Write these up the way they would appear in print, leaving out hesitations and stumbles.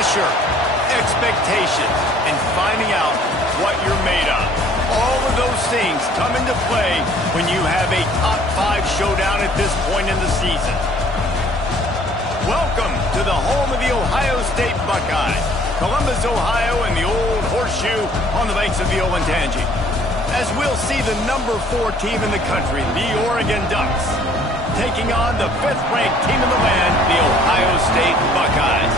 Pressure, expectations, and finding out what you're made of. All of those things come into play when you have a top 5 showdown at this point in the season. Welcome to the home of the Ohio State Buckeyes, Columbus, Ohio, and the old horseshoe on the banks of the Olentangy. As we'll see the number 4 team in the country, the Oregon Ducks, taking on the 5th-ranked team in the land, the Ohio State Buckeyes.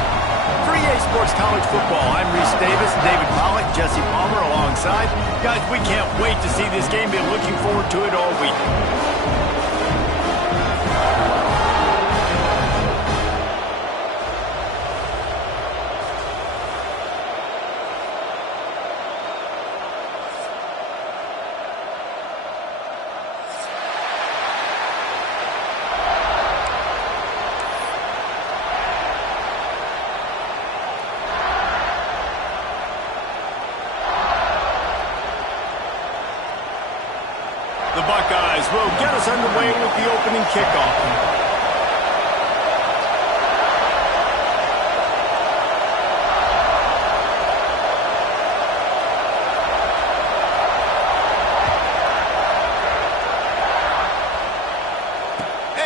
For EA Sports College Football, I'm Reese Davis, David Pollack, Jesse Palmer alongside. Guys, we can't wait to see this game. Been looking forward to it all week. The Buckeyes will get us underway with the opening kickoff.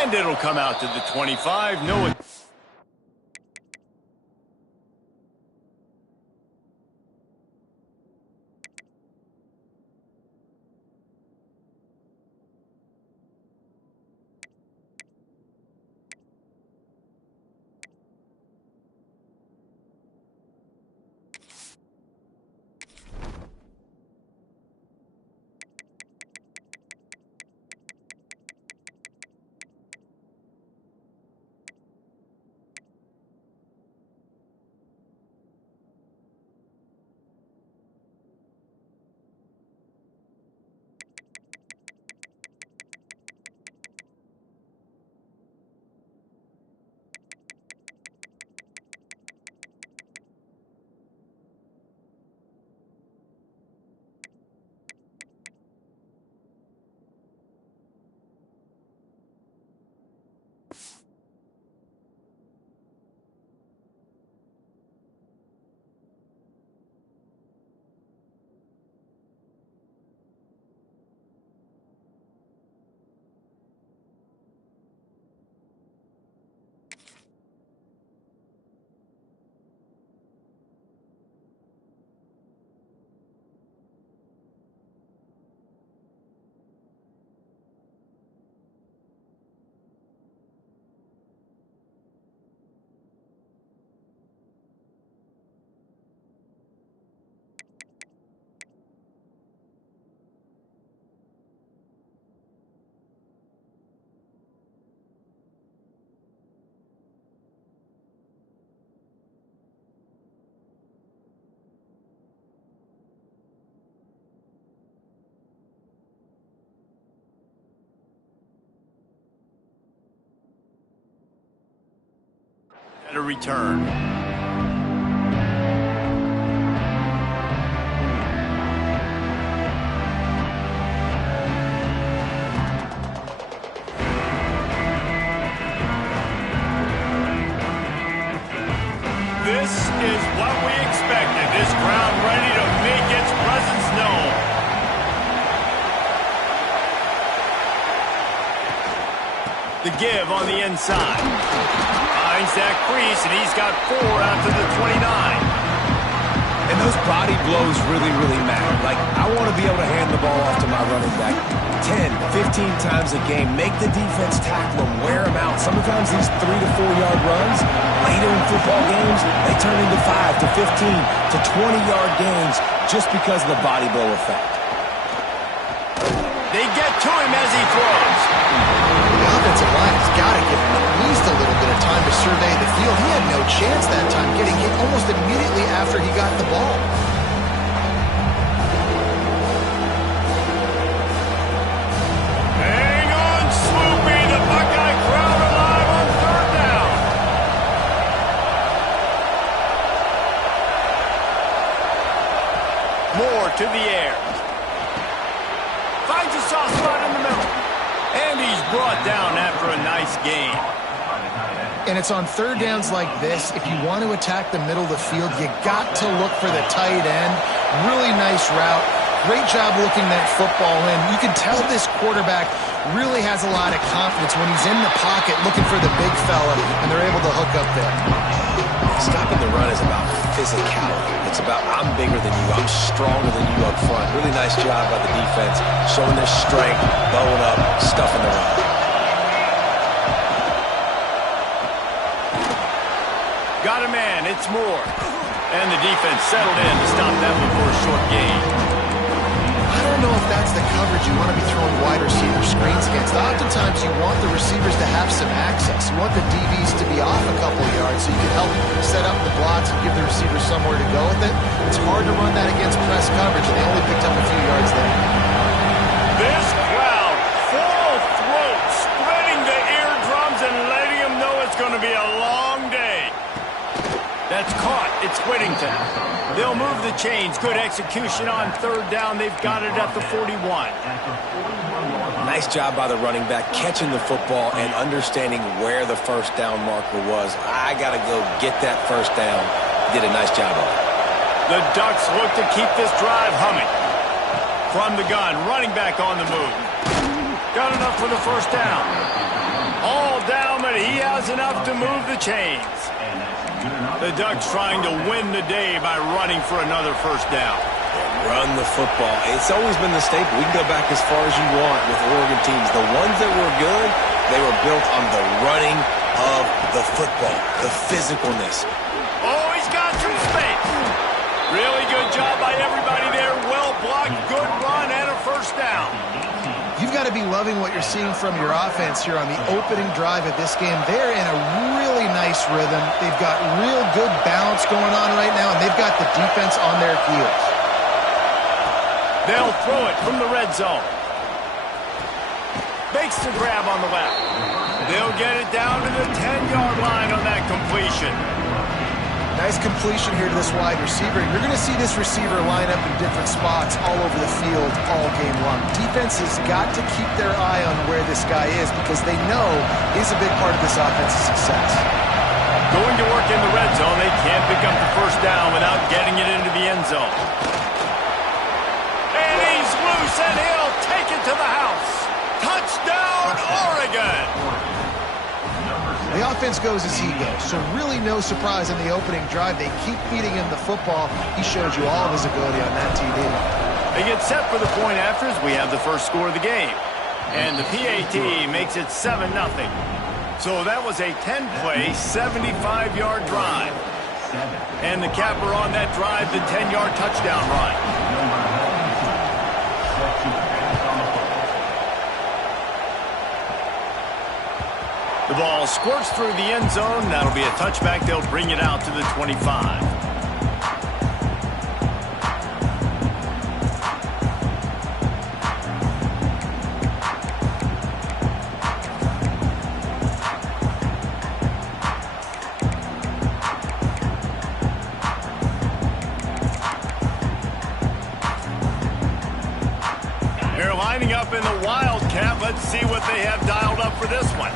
And it'll come out to the 25. No. A return. This is what we expected. This crowd ready to make its presence known. The give on the inside. Finds that crease, and he's got 4 out to the 29. And those body blows really, really matter. Like, I want to be able to hand the ball off to my running back 10, 15 times a game. Make the defense tackle him, wear him out. Sometimes these 3 to 4 yard runs, later in football games, they turn into 5 to 15 to 20-yard gains just because of the body blow effect. They get to him as he throws. The offensive line has got to give him at least a little bit of time to survey the field. He had no chance that time, getting hit almost immediately after he got the ball. Hang on, Sloopy. The Buckeye crowd alive on 3rd down. Moore to the air. Finds a soft spot in the middle. And he's brought down after a nice game. And it's on third downs like this. If you want to attack the middle of the field, you got to look for the tight end. Really nice route. Great job looking that football in. You can tell this quarterback really has a lot of confidence when he's in the pocket looking for the big fella, and they're able to hook up there. Stopping the run is about physicality. It's about I'm bigger than you, I'm stronger than you up front. Really nice job by the defense, showing their strength, bowing up, stuffing the run. Got a man, it's Moore. And the defense settled in to stop that before a short gain. I don't know if that's the coverage you want to be throwing wide receiver screens against. Oftentimes you want the receivers to have some access. You want the DBs to be off a couple of yards so you can help set up the blocks and give the receivers somewhere to go with it. It's hard to run that against press coverage, and they only picked up a few yards there. This crowd, full throat, spreading the eardrums and letting them know it's going to be a long day. That's caught. It's Whittington. They'll move the chains. Good execution on third down. They've got it at the 41. Nice job by the running back, catching the football and understanding where the first down marker was. I got to go get that first down. Did a nice job of it. The Ducks look to keep this drive humming. From the gun, running back on the move. Got enough for the first down. All down, but he has enough to move the chains. The Ducks trying to win the day by running for another first down. Run the football. It's always been the staple. We can go back as far as you want with Oregon teams. The ones that were good, they were built on the running of the football, the physicalness. Oh, he's got some space. Really good job by everybody there. Well blocked, good run, and a first down. You've got to be loving what you're seeing from your offense here on the opening drive of this game. They're in a really nice rhythm. They've got real good balance going on right now, and they've got the defense on their heels. They'll throw it from the red zone. Makes the grab on the left. They'll get it down to the 10-yard line on that completion. Nice completion here to this wide receiver. You're going to see this receiver line up in different spots all over the field all game long. Defense has got to keep their eye on where this guy is because they know he's a big part of this offense's success. Going to work in the red zone. They can't pick up the first down without getting it into the end zone. And he's loose, and he'll take it to the house. Touchdown, Oregon! The offense goes as he goes, so really no surprise in the opening drive. They keep feeding him the football. He showed you all of his ability on that TD. They get set for the point after as we have the first score of the game. And the PAT makes it 7-0. So that was a 10-play, 75-yard drive. And the capper on that drive, the 10-yard touchdown run. The ball squirts through the end zone. That'll be a touchback. They'll bring it out to the 25. They're lining up in the Wildcat. Let's see what they have dialed up for this one.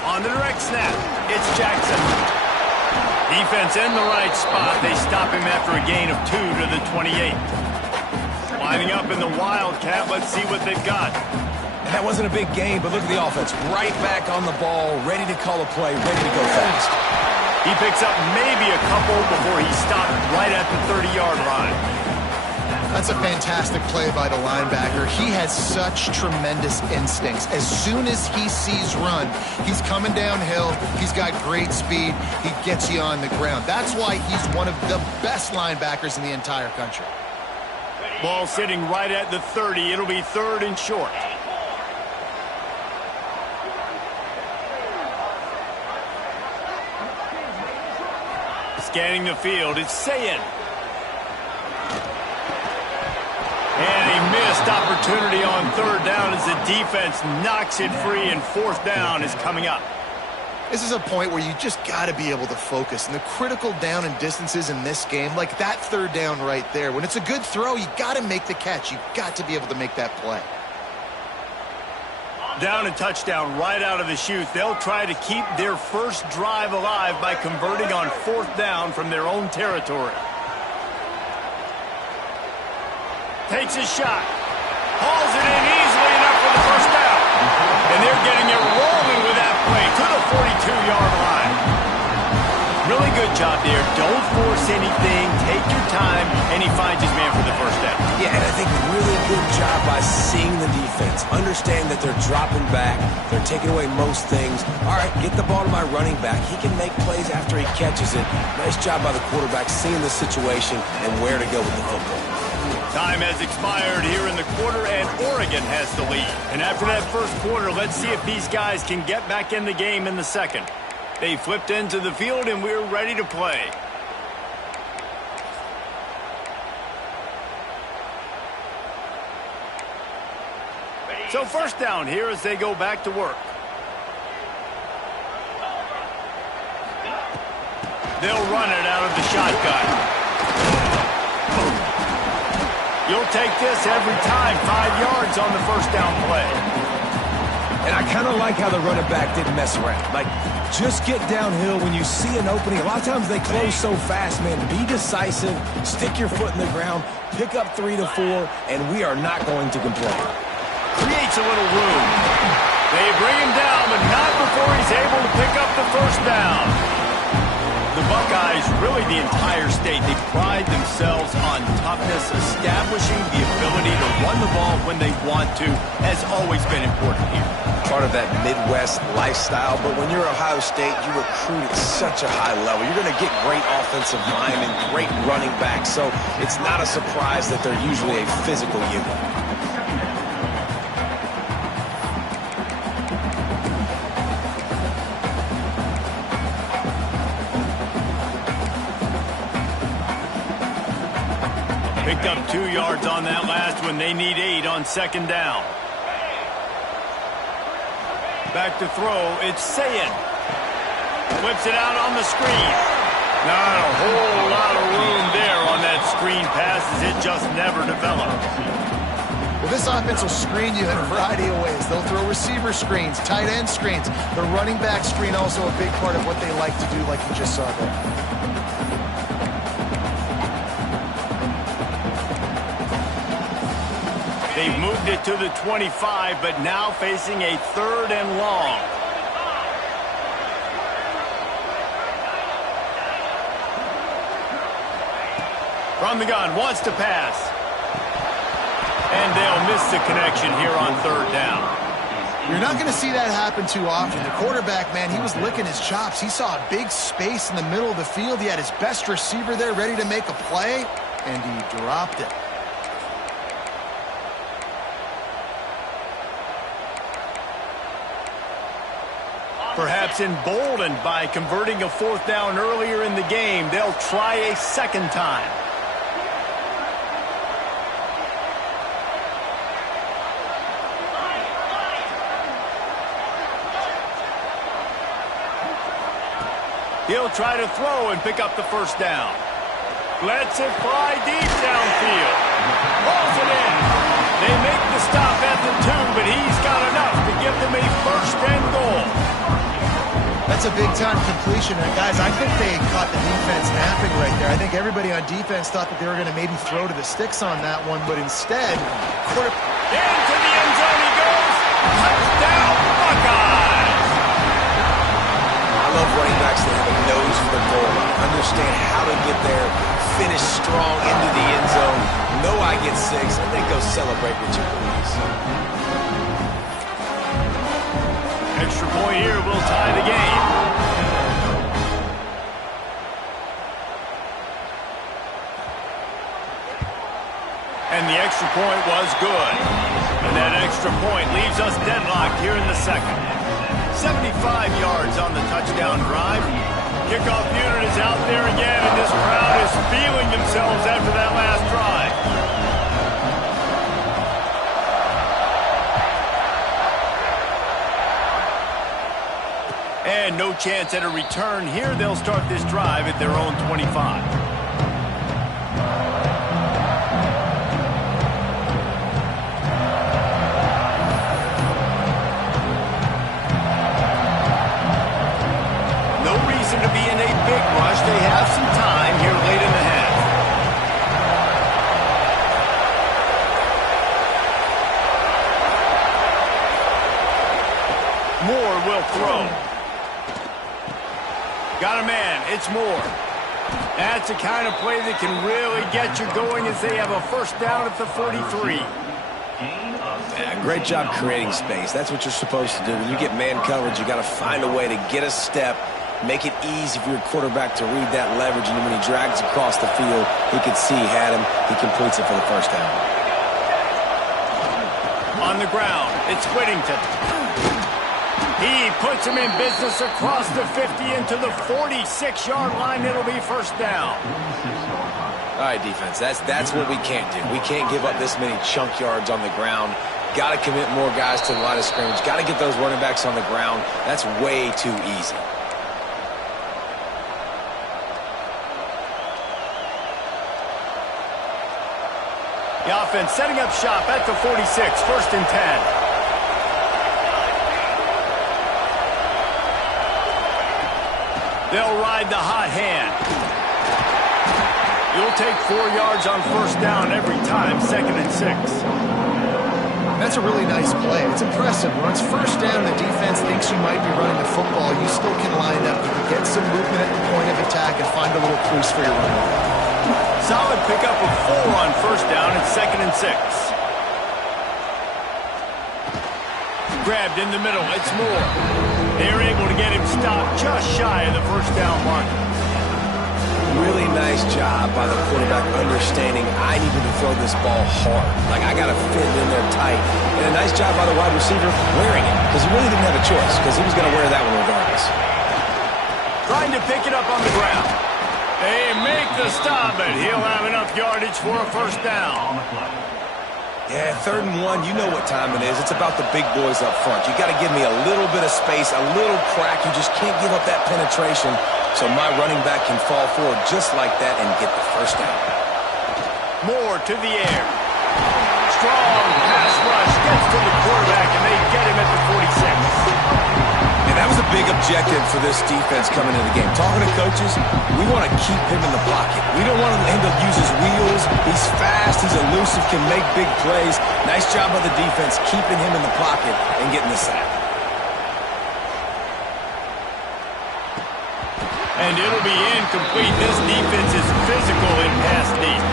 On the direct snap, it's Jackson. Defense in the right spot. They stop him after a gain of 2 to the 28. Lining up in the Wildcat. Let's see what they've got. And that wasn't a big gain, but look at the offense. Right back on the ball, ready to call a play, ready to go fast. He picks up maybe a couple before he stopped right at the 30-yard line. That's a fantastic play by the linebacker. He has such tremendous instincts. As soon as he sees run, he's coming downhill. He's got great speed. He gets you on the ground. That's why he's one of the best linebackers in the entire country. Ball sitting right at the 30. It'll be 3rd and short. Scanning the field, it's Sayin. And a missed opportunity on 3rd down as the defense knocks it free, and 4th down is coming up. This is a point where you just got to be able to focus. And the critical down and distances in this game, like that 3rd down right there, when it's a good throw, you got to make the catch. You got to be able to make that play. Down and touchdown right out of the chute. They'll try to keep their first drive alive by converting on 4th down from their own territory. Takes a shot. Hauls it in easily enough for the first down. And they're getting it rolling with that play to the 42-yard line. Really good job there. Don't force anything. Take your time, and he finds his man for the first down. Yeah, and I think really good job by seeing the defense. Understand that they're dropping back. They're taking away most things. All right, get the ball to my running back. He can make plays after he catches it. Nice job by the quarterback seeing the situation and where to go with the football. Time has expired here in the quarter, and Oregon has the lead. And after that first quarter, let's see if these guys can get back in the game in the second. They flipped into the field, and we're ready to play. So first down here as they go back to work. They'll run it out of the shotgun. You'll take this every time. 5 yards on the first down play. And I kind of like how the running back didn't mess around. Like, just get downhill when you see an opening. A lot of times they close so fast, man. Be decisive. Stick your foot in the ground. Pick up 3 to 4, and we are not going to complain. Creates a little room. They bring him down, but not before he's able to pick up the first down. The Buckeyes, really the entire state, they pride themselves on toughness. Establishing the ability to run the ball when they want to has always been important here. Part of that Midwest lifestyle, but when you're Ohio State, you recruit at such a high level. You're going to get great offensive linemen, great running backs, so it's not a surprise that they're usually a physical unit. Picked up 2 yards on that last one. They need 8 on second down. Back to throw. It's Sayin. Flips it out on the screen. Not a whole lot of room there on that screen pass as it just never developed. Well, this offense will screen you in a variety of ways. They'll throw receiver screens, tight end screens. The running back screen also a big part of what they like to do, like you just saw there. They've moved it to the 25, but now facing a 3rd and long. From the gun, wants to pass. And they'll miss the connection here on 3rd down. You're not going to see that happen too often. The quarterback, man, he was licking his chops. He saw a big space in the middle of the field. He had his best receiver there ready to make a play, and he dropped it. Perhaps emboldened by converting a 4th down earlier in the game, they'll try a second time. He'll try to throw and pick up the first down. Lets it fly deep downfield. Pulls it in. They make the stop at the 2, but he's got enough to give them a 1st and goal. That's a big-time completion. And, guys, I think they caught the defense napping right there. I think everybody on defense thought that they were going to maybe throw to the sticks on that one, but instead, into the end zone he goes. Touchdown, Buckeyes! I love running backs that have a nose for the goal line. Understand how to get there, finish strong into the end zone. Know I get 6, and then go celebrate with your boys. Extra point here will tie the game. And the extra point was good. And that extra point leaves us deadlocked here in the second. 75 yards on the touchdown drive. Kickoff unit is out there again, and this crowd is feeling themselves after that last drive. And no chance at a return here. They'll start this drive at their own 25. a man. It's Moore. That's the kind of play that can really get you going as they have a first down at the 43. Yeah, great job creating space. That's what you're supposed to do. When you get man coverage, you got to find a way to get a step, make it easy for your quarterback to read that leverage, and then when he drags across the field, he can see he had him. He completes it for the first down. On the ground, it's Whittington. He puts him in business across the 50 into the 46-yard line. It'll be first down. All right, defense, that's what we can't do. We can't give up this many chunk yards on the ground. Got to commit more guys to the line of scrimmage. Got to get those running backs on the ground. That's way too easy. The offense setting up shop at the 46, first and 10. They'll ride the hot hand. You'll take 4 yards on first down every time, second and 6. That's a really nice play. It's impressive. When it's first down, the defense thinks you might be running the football. You still can line up. You can get some movement at the point of attack and find a little crease for your running back. Solid pickup of 4 on first down. It's second and 6. Grabbed in the middle. It's Moore. They're able to get him stopped just shy of the first down mark. Really nice job by the quarterback understanding I needed to throw this ball hard. Like, I got to fit it in there tight. And a nice job by the wide receiver wearing it, because he really didn't have a choice, because he was going to wear that one regardless. Trying to pick it up on the ground. They make the stop, but he'll have enough yardage for a first down. Yeah, 3rd and 1, you know what time it is. It's about the big boys up front. You got to give me a little bit of space, a little crack. You just can't give up that penetration so my running back can fall forward just like that and get the first down. Moore to the air. Strong pass rush gets to the quarterback, and they get him at the 46. And that was a big objective for this defense coming into the game. Talking to coaches, we want to keep him in the pocket. We don't want him to use his wheels. He's fast, he's elusive, can make big plays. Nice job by the defense keeping him in the pocket and getting the sack. And it'll be incomplete. This defense is physical in pass deep.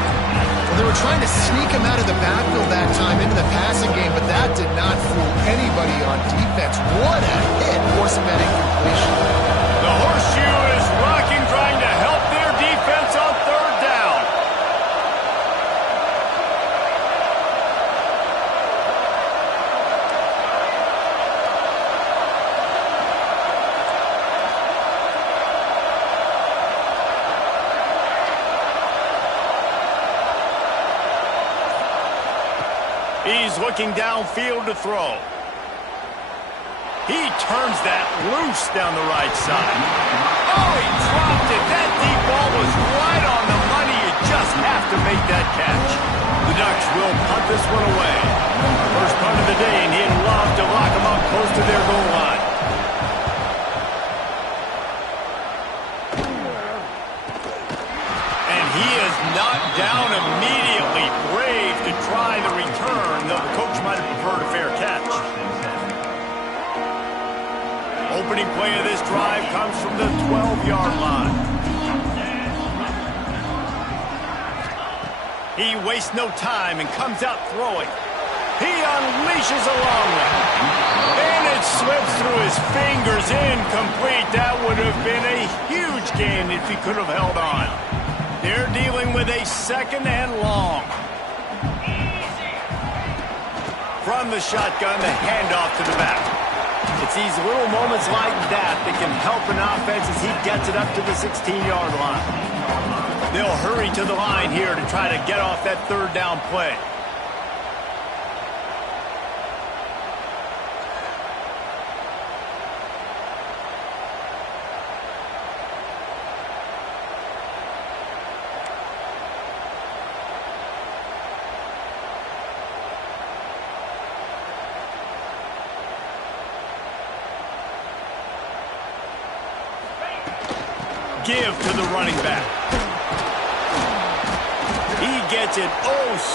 Well, they were trying to sneak him out of the backfield that time into the passing game, but that did not fool anybody on defense. What a hit, forcing that incompletion. The horseshoe is rocking, trying to help their defense on 3rd down. He's looking downfield to throw. He turns that loose down the right side. Oh, he dropped it. That deep ball was right on the money. You just have to make that catch. The Ducks will punt this one away. First punt of the day, and he'd love to lock them up close to their goal line. And he is knocked down immediately. Brave to try the return, though the coach might have preferred a fair catch. Opening play of this drive comes from the 12-yard line. He wastes no time and comes out throwing. He unleashes a long one. And it slips through his fingers, incomplete. That would have been a huge gain if he could have held on. They're dealing with a 2nd and long. From the shotgun, the handoff to the back. It's these little moments like that that can help an offense as he gets it up to the 16-yard line. They'll hurry to the line here to try to get off that 3rd down play. Give to the running back. He gets it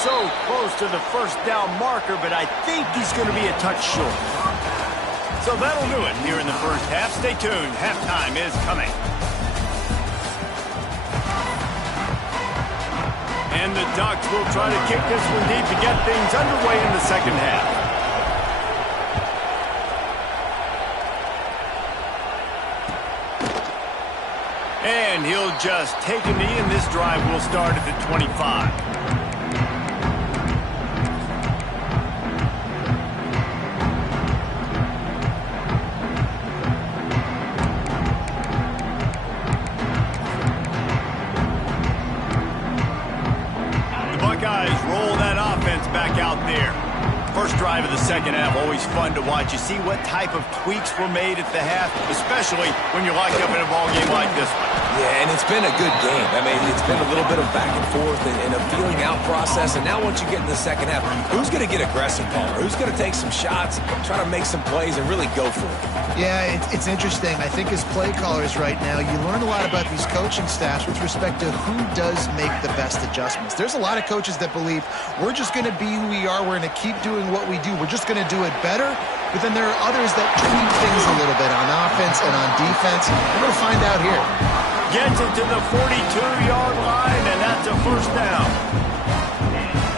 so close to the first down marker, but I think he's going to be a touch short. So that'll do it here in the first half. Stay tuned. Halftime is coming. And the Ducks will try to kick this one deep to get things underway in the second half. And he'll just take a knee, and this drive will start at the 25. Back out there. First drive of the second half, always fun to watch. You see what type of tweaks were made at the half, especially when you're locked up in a ball game like this one. Yeah, and it's been a good game. I mean, it's been a little bit of back and forth and a feeling out process. And now once you get in the second half, who's going to get aggressive, Palmer? Who's going to take some shots, try to make some plays, and really go for it? Yeah, it's interesting. I think as play callers right now, you learn a lot about these coaching staffs with respect to who does make the best adjustments. There's a lot of coaches that believe we're just going to be who we are. We're going to keep doing what we do. We're just going to do it better. But then there are others that tweak things a little bit on offense and on defense. We're going to find out here. Gets it to the 42-yard line, and that's a first down.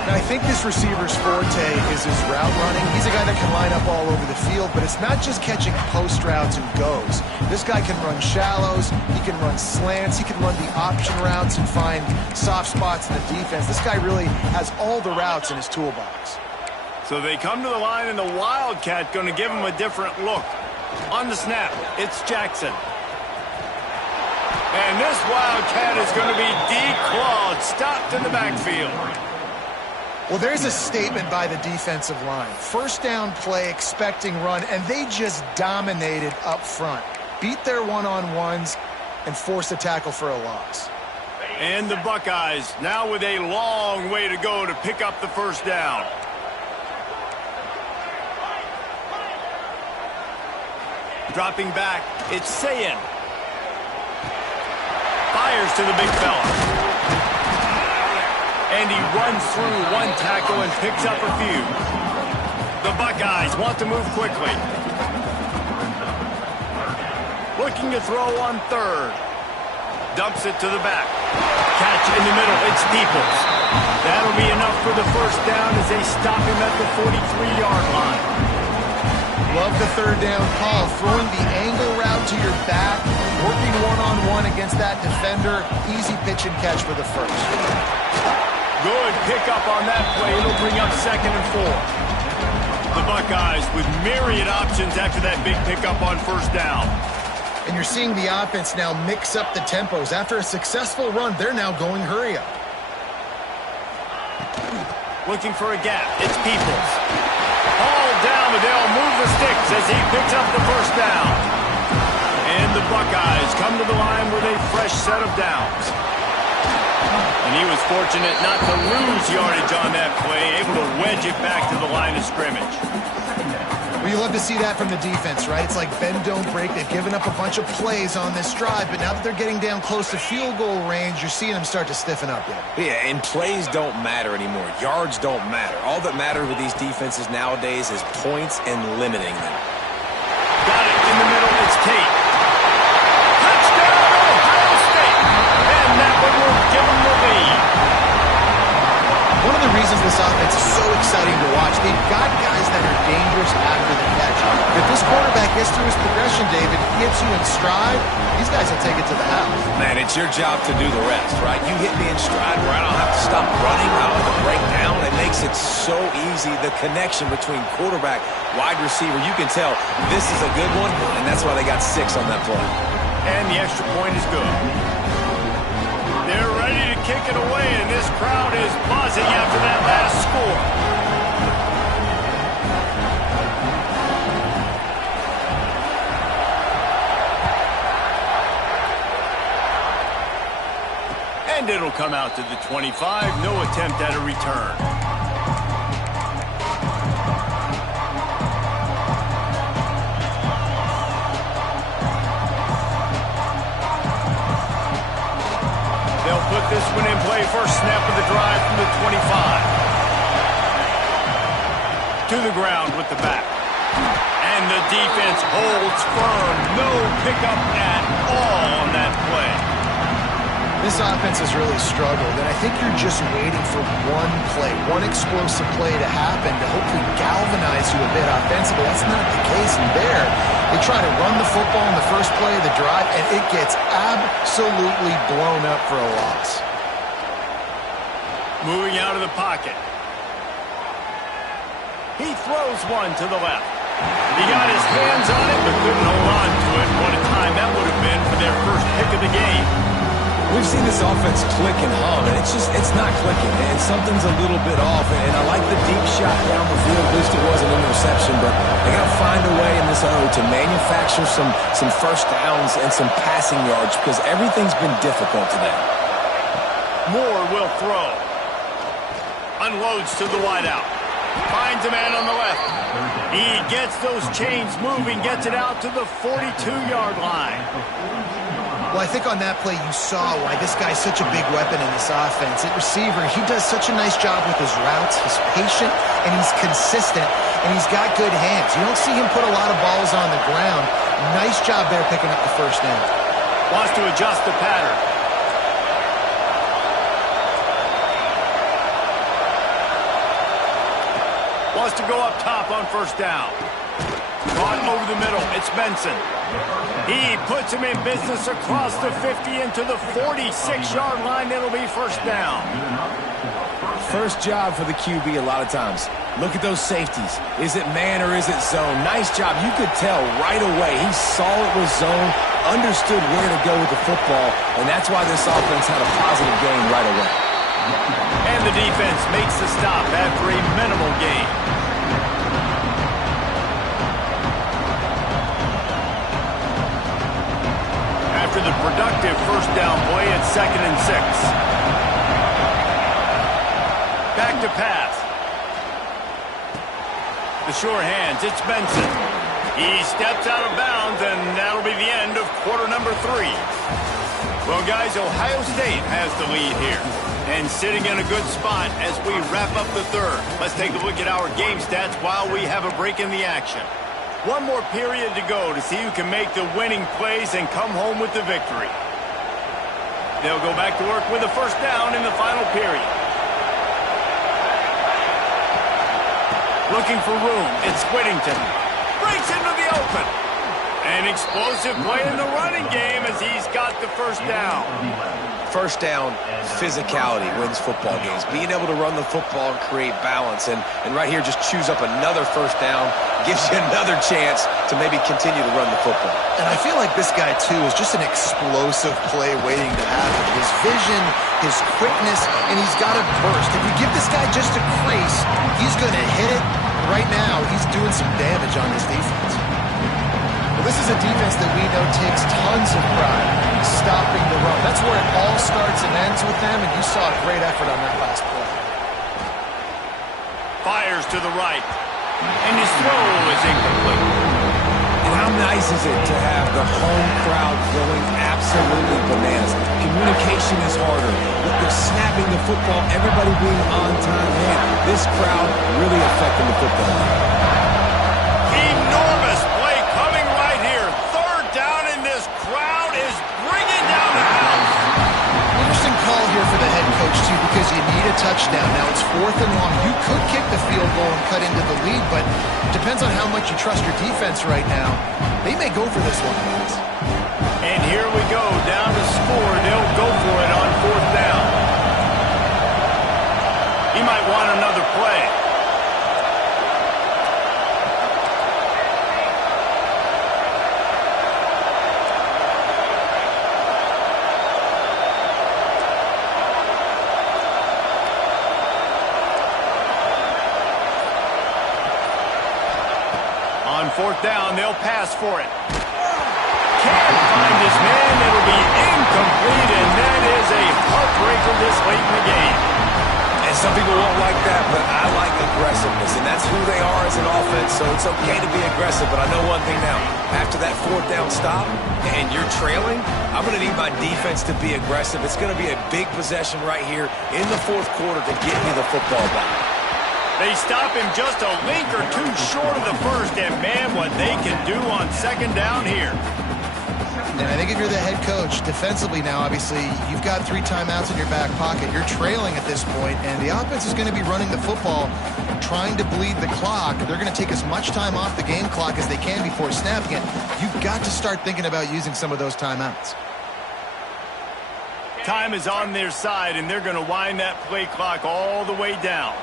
Now, I think this receiver's forte is his route running. He's a guy that can line up all over the field, but it's not just catching post routes and goes. This guy can run shallows, he can run slants, he can run the option routes and find soft spots in the defense. This guy really has all the routes in his toolbox. So they come to the line, and the Wildcat going to give him a different look. On the snap, it's Jackson. And this Wildcat is going to be declawed, stopped in the backfield. Well, there's a statement by the defensive line. First down play, expecting run, and they just dominated up front. Beat their one-on-ones and forced a tackle for a loss. And the Buckeyes now with a long way to go to pick up the first down. Dropping back, it's Sayin. Fires to the big fella. And he runs through one tackle and picks up a few. The Buckeyes want to move quickly. Looking to throw on third. Dumps it to the back. Catch in the middle, it's Peoples. That'll be enough for the first down as they stop him at the 43-yard line. Love the third down call. Throwing the angle route to your back, working one-on-one against that defender. Easy pitch and catch for the first. Good pickup on that play. It'll bring up second and 4. The Buckeyes with myriad options after that big pickup on first down. And you're seeing the offense now mix up the tempos. After a successful run, they're now going hurry up. Looking for a gap. It's Peoples. All down, but they'll move the sticks as he picks up the first down. And the Buckeyes come to the line with a fresh set of downs. And he was fortunate not to lose yardage on that play, able to wedge it back to the line of scrimmage. Well, you love to see that from the defense, right? It's like bend, don't break. They've given up a bunch of plays on this drive, but now that they're getting down close to field goal range, you're seeing them start to stiffen up there. Yeah, and plays don't matter anymore. Yards don't matter. All that matters with these defenses nowadays is points and limiting them. Got it in the middle. It's Tate. Touchdown, Ohio State! And that one will give them the lead. One of the reasons this offense is so exciting to watch, they've got guys that are dangerous after the catch. If this quarterback gets through his progression, David, hits you in stride, these guys will take it to the house. Man, it's your job to do the rest, right? You hit me in stride where I don't have to stop running, I don't have to break down. It makes it so easy, the connection between quarterback, wide receiver. You can tell this is a good one, and that's why they got 6 on that play. And the extra point is good. They're ready to kick it away, and this crowd is buzzing after that last score. And it'll come out to the 25. No attempt at a return. Put this one in play. First snap of the drive from the 25. To the ground with the back. And the defense holds firm. No pickup at all on that play. This offense has really struggled, and I think you're just waiting for one play, one explosive play to happen to hopefully galvanize you a bit offensively. That's not the case, and there, they try to run the football in the first play of the drive, and it gets absolutely blown up for a loss. Moving out of the pocket. He throws one to the left. He got his hands on it, but couldn't hold on to it. What a time that would have been for their first pick of the game. We've seen this offense click and hum, and it's not clicking, and something's a little bit off. And I like the deep shot down the field. At least it was an interception, but they got to find a way in this O to manufacture some first downs and some passing yards because everything's been difficult today. Moore will throw. Unloads to the wideout. Finds a man on the left. He gets those chains moving, gets it out to the 42-yard line. Well, I think on that play you saw why this guy's such a big weapon in this offense. At receiver, he does such a nice job with his routes. He's patient, and he's consistent, and he's got good hands. You don't see him put a lot of balls on the ground. Nice job there picking up the first down. Wants to adjust the pattern. Wants to go up top on first down. Brought over the middle. It's Benson. He puts him in business across the 50 into the 46-yard line. It'll be first down. First job for the QB a lot of times. Look at those safeties. Is it man or is it zone? Nice job. You could tell right away. He saw it was zone, understood where to go with the football, and that's why this offense had a positive game right away. And the defense makes the stop after a minimal gain. After the productive first down play, it's 2nd and 6. Back to pass. The sure hands, it's Benson. He steps out of bounds, and that'll be the end of quarter number 3. Well, guys, Ohio State has the lead here, and sitting in a good spot as we wrap up the third. Let's take a look at our game stats while we have a break in the action. One more period to go to see who can make the winning plays and come home with the victory. They'll go back to work with a first down in the final period. Looking for room, it's Whittington. Breaks into the open. An explosive play in the running game as he's got the first down. First down, physicality wins football games. Being able to run the football and create balance. And right here, just choose up another first down. Gives you another chance to maybe continue to run the football. And I feel like this guy, too, is just an explosive play waiting to happen. His vision, his quickness, and he's got a burst. If you give this guy just a crease, he's going to hit it. Right now, he's doing some damage on this defense. Well, this is a defense that we know takes tons of pride in stopping the run. That's where it all starts and ends with them, and you saw a great effort on that last play. Fires to the right. And his throw is incomplete. And how nice is it to have the home crowd going absolutely bananas? Communication is harder. They're snapping the football, everybody being on time. Man, this crowd really affecting the football. Enormous play coming right here. Third down, and this crowd is bringing down the house. Interesting call here for the head coach, too, because you need a touchdown. Now it's 4th and long. You could kick the field goal and cut into the lead, but it depends on how much you trust your defense right now. They may go for this one, guys. And here we go, down to score. They'll go for it on 4th down. He might want another play. On 4th down, they'll pass for it. Can't find his man. It'll be incomplete, and that is a heartbreaker this late in the game. And some people won't like that, but I like aggressiveness, and that's who they are as an offense, so it's okay to be aggressive. But I know one thing now. After that 4th down stop, and you're trailing, I'm going to need my defense to be aggressive. It's going to be a big possession right here in the 4th quarter to get me the football back. They stop him just a link or two short of the first, and man, what they can do on 2nd down here. And I think if you're the head coach, defensively now, obviously, you've got 3 timeouts in your back pocket. You're trailing at this point, and the offense is going to be running the football, trying to bleed the clock. They're going to take as much time off the game clock as they can before snapping it. You've got to start thinking about using some of those timeouts. Time is on their side, and they're going to wind that play clock all the way down.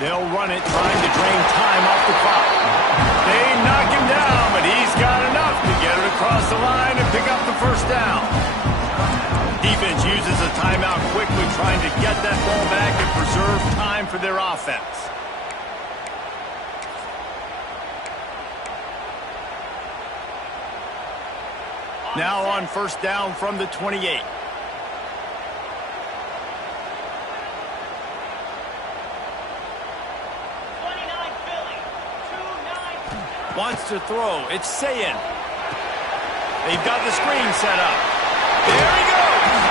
They'll run it, trying to drain time off the clock. They knock him down, but he's got enough to get it across the line and pick up the first down. Defense uses a timeout quickly, trying to get that ball back and preserve time for their offense. Now on first down from the 28. Wants to throw. It's Sayin. They've got the screen set up. There he goes.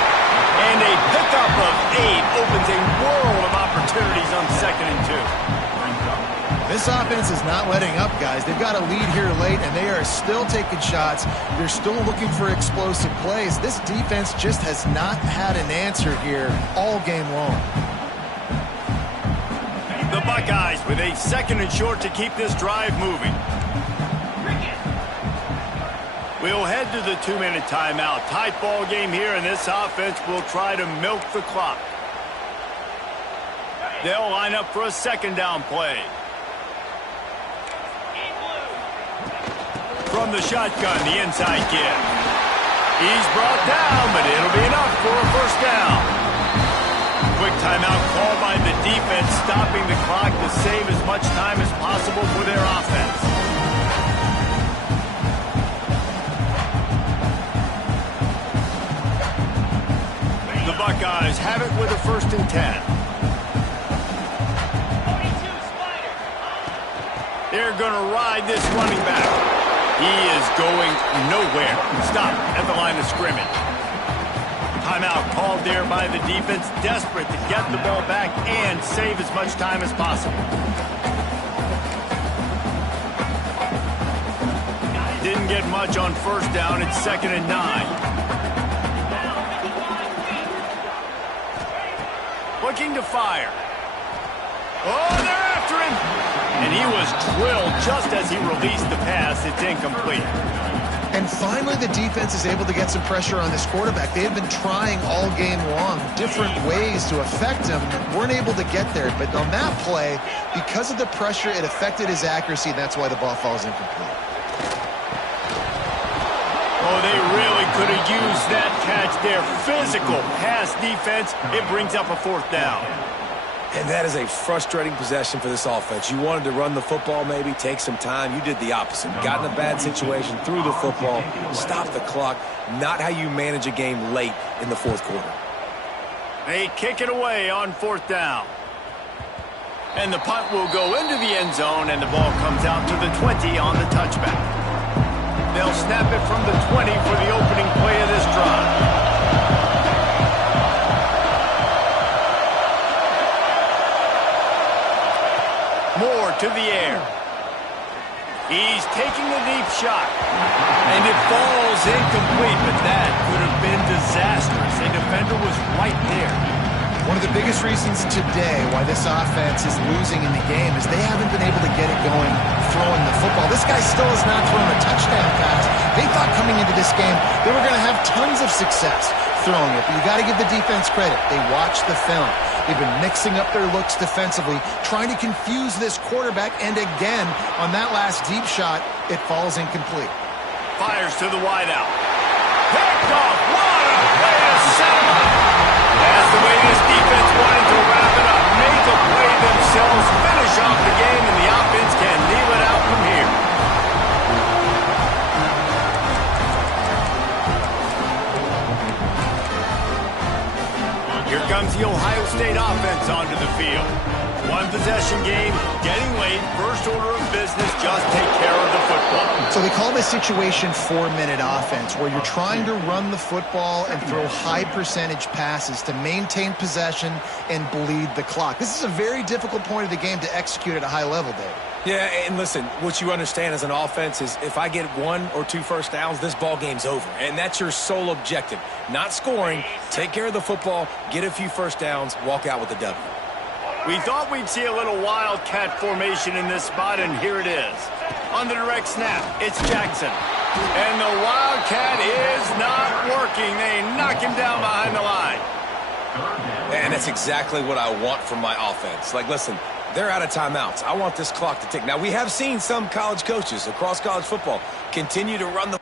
And a pickup of 8 opens a world of opportunities on 2nd and 2. This offense is not letting up, guys. They've got a lead here late, and they are still taking shots. They're still looking for explosive plays. This defense just has not had an answer here all game long. The Buckeyes with a 2nd and short to keep this drive moving. We'll head to the 2-minute timeout. Tight ball game here, and this offense will try to milk the clock. They'll line up for a 2nd down play. From the shotgun, the inside give. He's brought down, but it'll be enough for a first down. Quick timeout called by the defense, stopping the clock to save as much time as possible for their offense. The Buckeyes have it with a 1st and 10. They're going to ride this running back. He is going nowhere. Stop at the line of scrimmage. Timeout called there by the defense, desperate to get the ball back and save as much time as possible. Didn't get much on first down. It's 2nd and 9. Looking to fire. Oh, they're after him. And he was drilled just as he released the pass. It's incomplete. And finally, the defense is able to get some pressure on this quarterback. They have been trying all game long different ways to affect him. Weren't able to get there. But on that play, because of the pressure, it affected his accuracy. And that's why the ball falls incomplete. Oh, they really could have used that catch there. Physical pass defense. It brings up a 4th down. And that is a frustrating possession for this offense. You wanted to run the football, maybe take some time. You did the opposite. Got in a bad situation, threw the football, stopped the clock. Not how you manage a game late in the 4th quarter. They kick it away on 4th down. And the punt will go into the end zone, and the ball comes out to the 20 on the touchback. They'll snap it from the 20 for the opening play of this drive. Moore to the air. He's taking the deep shot. And it falls incomplete, but that could have been disastrous. A defender was right there. One of the biggest reasons today why this offense is losing in the game is they haven't been able to get it going throwing the football. This guy still has not thrown a touchdown pass. They thought coming into this game they were going to have tons of success throwing it, but you got to give the defense credit. They watched the film. They've been mixing up their looks defensively, trying to confuse this quarterback, and again, on that last deep shot, it falls incomplete. Fires to the wideout. Picked off. What a way to set him up. That's the way this defense wanted to wrap it up. Make a play themselves, finish off the game, and the offense can leave it out from here. Here comes the Ohio State offense onto the field. One possession game, getting late, first order of business, just take care of the football. So they call this situation 4-minute offense, where you're trying to run the football and throw high percentage passes to maintain possession and bleed the clock. This is a very difficult point of the game to execute at a high level, Dave. Yeah, and listen, what you understand as an offense is if I get 1 or 2 first downs, this ball game's over. And that's your sole objective. Not scoring, take care of the football, get a few first downs, walk out with the W. We thought we'd see a little wildcat formation in this spot, and here it is. On the direct snap, it's Jackson. And the wildcat is not working. They knock him down behind the line. And that's exactly what I want from my offense. Like, listen, they're out of timeouts. I want this clock to tick. Now, we have seen some college coaches across college football continue to run the...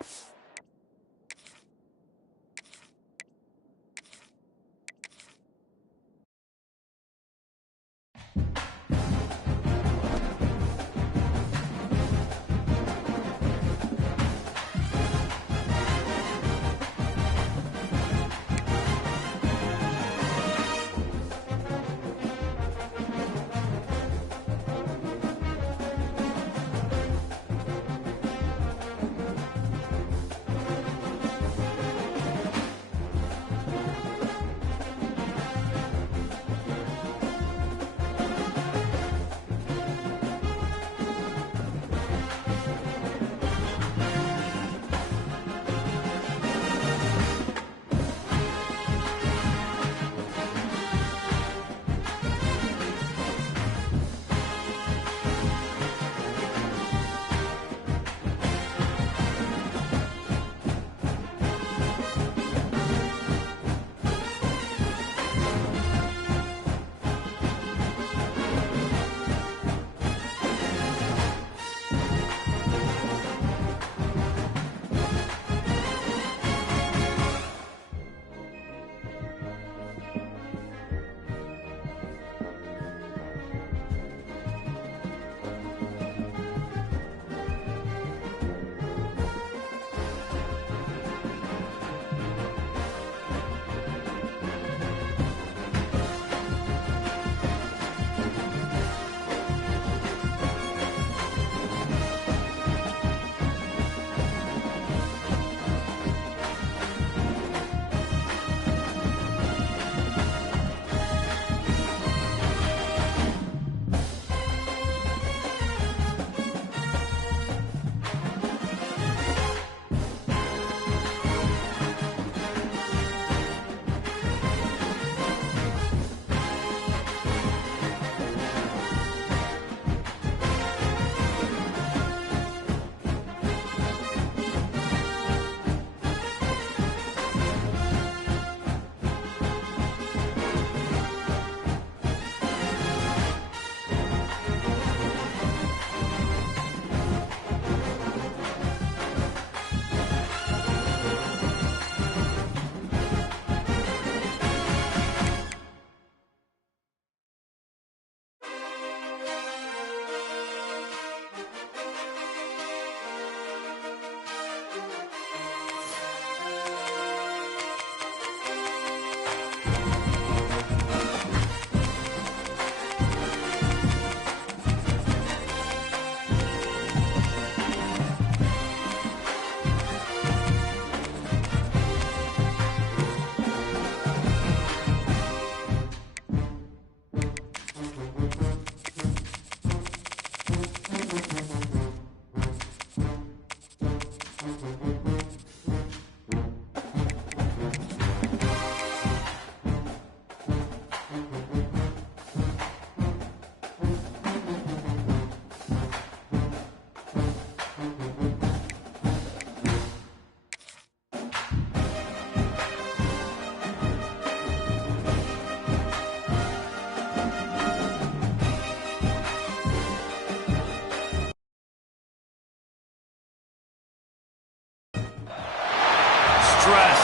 Stress,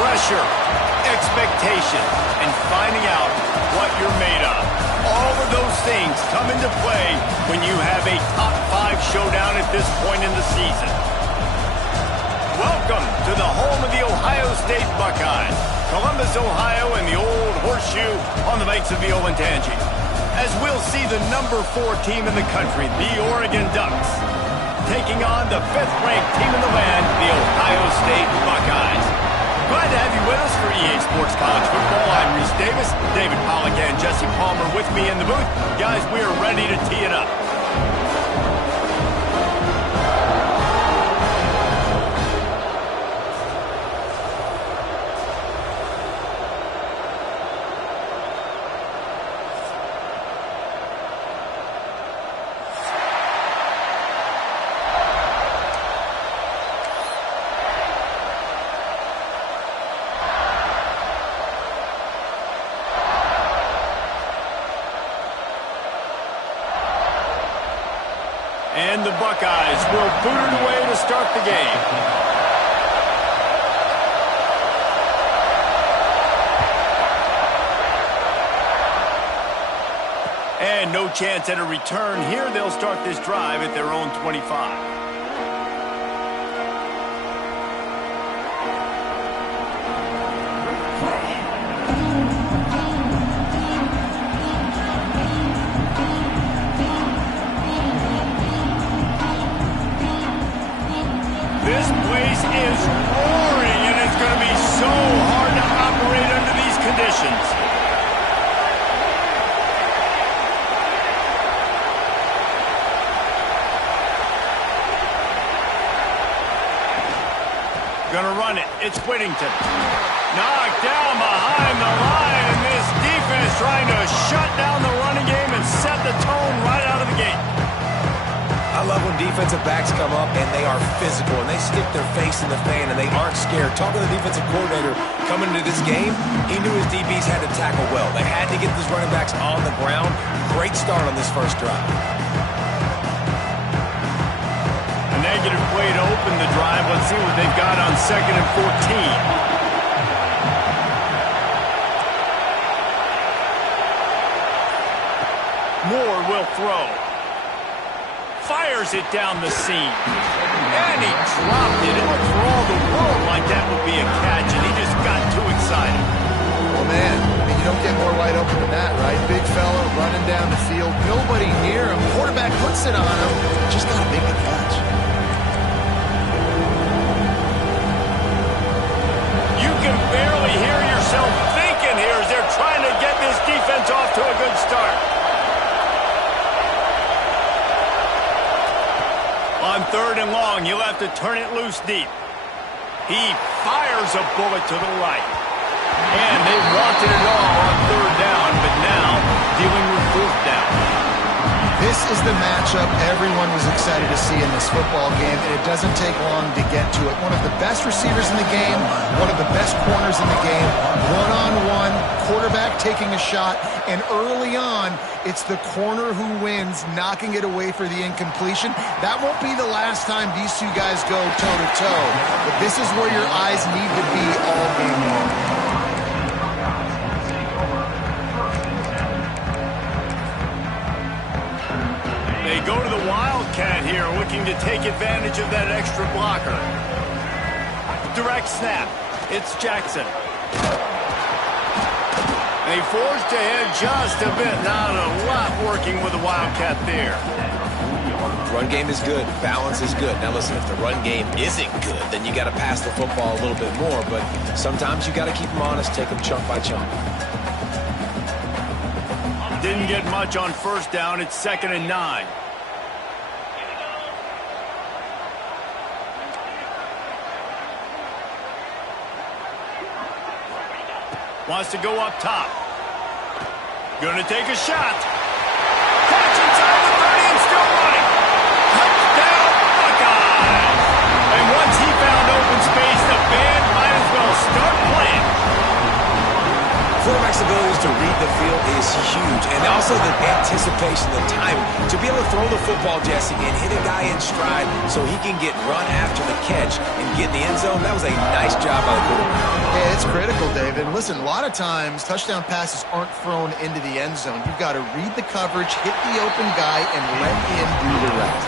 pressure, expectation, and finding out what you're made of. All of those things come into play when you have a top 5 showdown at this point in the season. Welcome to the home of the Ohio State Buckeyes, Columbus, Ohio, and the Old Horseshoe on the banks of the Olentangy. As we'll see the number 4 team in the country, the Oregon Ducks, taking on the 5th-ranked team in the land, the Ohio State Buckeyes. Glad to have you with us for EA Sports College Football. I'm Reese Davis, David Pollack, and Jesse Palmer with me in the booth. Guys, we are ready to tee it up. and the Buckeyes will boot it away to start the game. And no chance at a return here. They'll start this drive at their own 25. This place is roaring, and it's going to be so hard to operate under these conditions. Gonna run it. It's Whittington. Knocked down behind the line, and this defense trying to shut down the running game and set the tone right out of the gate. I love when defensive backs come up and they are physical and they stick their face in the fan and they aren't scared. Talking to the defensive coordinator coming into this game, he knew his DBs had to tackle well. They had to get these running backs on the ground. Great start on this first drive. A negative play to open the drive. Let's see what they've got on 2nd and 14. Moore will throw. Fires it down the seam. And he dropped it. It looked for all the world like that would be a catch, and he just got too excited. Well, man, I mean, you don't get more wide open than that, right? Big fella running down the field. Nobody near him. Quarterback puts it on him. Just got to make the catch. You can barely hear yourself thinking here as they're trying to get this defense off to a good start. On 3rd and long, he'll have to turn it loose deep. He fires a bullet to the right. And they wanted it all on 3rd down, but now dealing with 4th down. This is the matchup everyone was excited to see in this football game, and it doesn't take long to get to it. One of the best receivers in the game, one of the best corners in the game, one-on-one, quarterback taking a shot, and early on, it's the corner who wins, knocking it away for the incompletion. That won't be the last time these two guys go toe-to-toe, but this is where your eyes need to be all game long. They go to the Wildcat here, looking to take advantage of that extra blocker. Direct snap. It's Jackson. They forced ahead just a bit. Not a lot working with the Wildcat there. Run game is good. Balance is good. Now listen, if the run game isn't good, then you got to pass the football a little bit more. But sometimes you got to keep them honest, take them chunk by chunk. Didn't get much on 1st down. It's 2nd and 9. Wants to go up top. Gonna take a shot. Catch inside the 30 and still running. Touchdown, Buckeyes. And once he found open space, the band might as well start playing. Quarterback's abilities to read the field is huge, and also the anticipation, the time to be able to throw the football, Jesse, and hit a guy in stride so he can get run after the catch and get in the end zone. That was a nice job by the quarterback. Yeah, it's critical, David. Listen, a lot of times touchdown passes aren't thrown into the end zone. You've got to read the coverage, hit the open guy, and let him do the rest.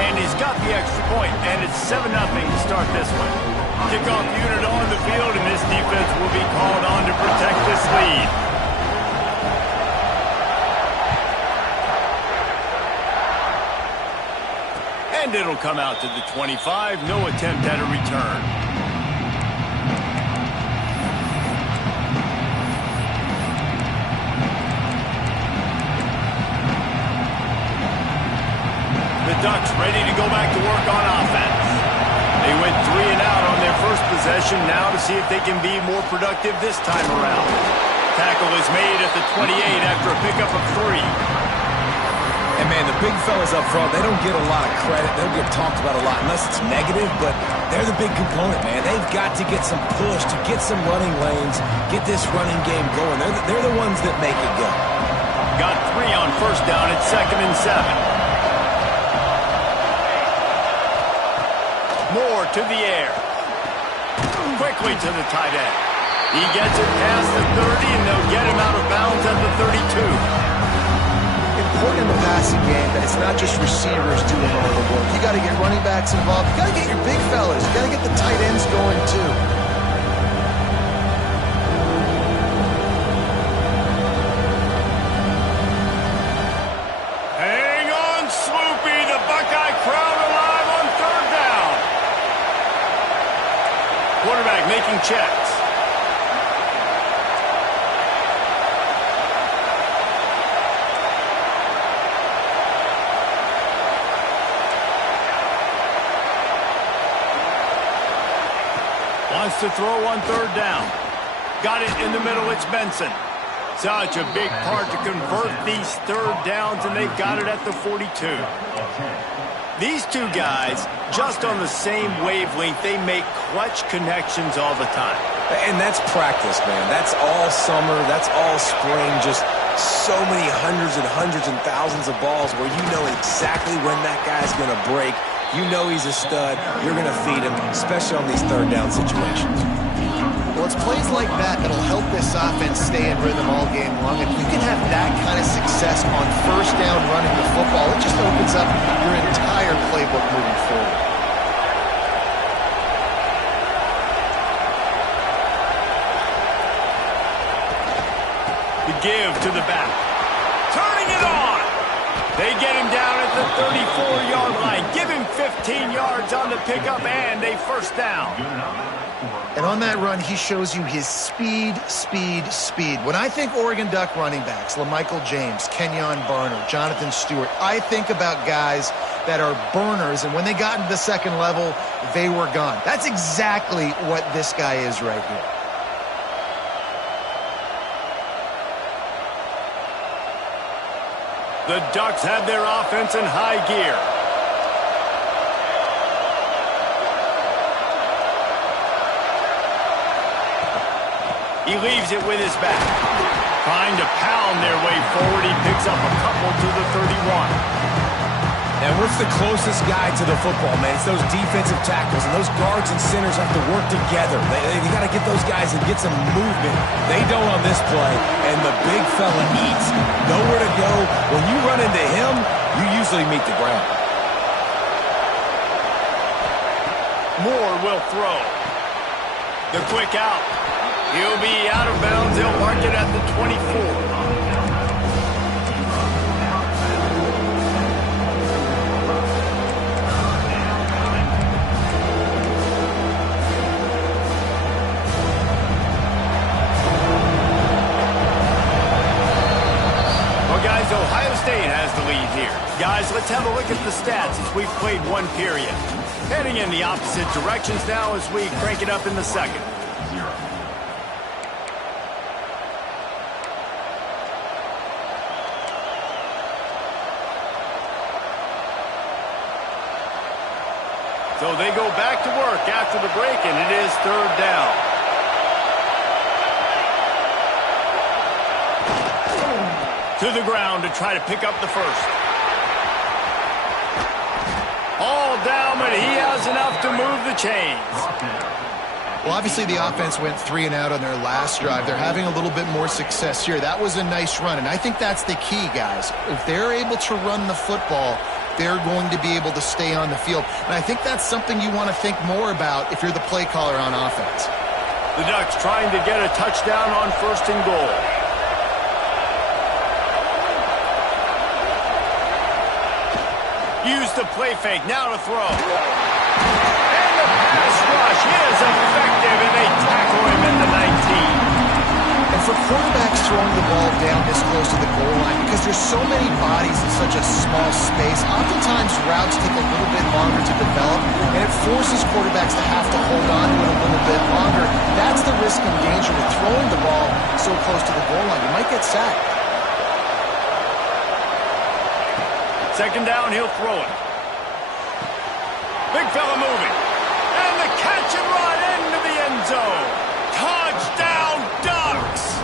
And he's got the extra point, and it's 7-0 to start this one. Kickoff unit on the field, and this defense will be called on to protect this lead. And it'll come out to the 25. No attempt at a return. The Ducks ready to go back to work on offense. They went 3 and out on their first possession, now to see if they can be more productive this time around. Tackle is made at the 28 after a pickup of 3. And, man, the big fellas up front, they don't get a lot of credit. They don't get talked about a lot unless it's negative, but they're the big component, man. They've got to get some push, to get some running lanes, get this running game going. They're the ones that make it go. Got 3 on 1st down at 2nd and 7. to the air. Quickly to the tight end. He gets it past the 30, and they'll get him out of bounds at the 32. Important in the passing game that it's not just receivers doing all the work. You got to get running backs involved. You got to get your big fellas. You got to get the tight ends going too. Hang on, Swoopy. The Buckeye crowd alive on third down. Quarterback making checks. Wants to throw on third down. Got it in the middle. It's Benson. Such a big part to convert these third downs, and they've got it at the 42. These two guys, just on the same wavelength, they make clutch connections all the time. And that's practice, man. That's all summer. That's all spring. Just so many hundreds and thousands of balls where you know exactly when that guy's going to break. You know he's a stud. You're going to feed him, especially on these third down situations. Well, it's plays like that that'll help this offense stay in rhythm all game long. If you can have that kind of success on first down running the football, it just opens up your entire playbook moving forward. The give to the back. Turning it on. They get him down at the 34-yard line. Give him 15 yards on the pickup and a first down. And on that run, he shows you his speed. When I think Oregon Duck running backs, LaMichael James, Kenyon Barner, Jonathan Stewart, I think about guys that are burners, and when they got into the second level, they were gone. That's exactly what this guy is right here. The Ducks have their offense in high gear. He leaves it with his back. Trying to pound their way forward. He picks up a couple to the 31. And what's the closest guy to the football, man? It's those defensive tackles, and those guards and centers have to work together. They got to get those guys and get some movement. They don't on this play, and the big fella eats. Nowhere to go. When you run into him, you usually meet the ground. Moore will throw. The quick out. He'll be out of bounds. They'll mark it at the 24. Guys, Ohio State has the lead here. Guys, let's have a look at the stats as we've played one period. Heading in the opposite directions now as we crank it up in the second. So they go back to work after the break, and it is third down. To the ground to try to pick up the first. All down, but he has enough to move the chains. Well, obviously the offense went 3 and out on their last drive. They're having a little bit more success here. That was a nice run, and I think that's the key, guys. If they're able to run the football, they're going to be able to stay on the field. And I think that's something you want to think more about if you're the play caller on offense. The Ducks trying to get a touchdown on first and goal. Use the play fake, now to throw. And the pass rush is effective, and they tackle him at the 19. And for quarterbacks throwing the ball down this close to the goal line, because there's so many bodies in such a small space, oftentimes routes take a little bit longer to develop, and it forces quarterbacks to have to hold on to it a little bit longer. That's the risk and danger with throwing the ball so close to the goal line. You might get sacked. Second down, he'll throw it. Big fella moving. And the catch and run into the end zone. Touchdown, Ducks!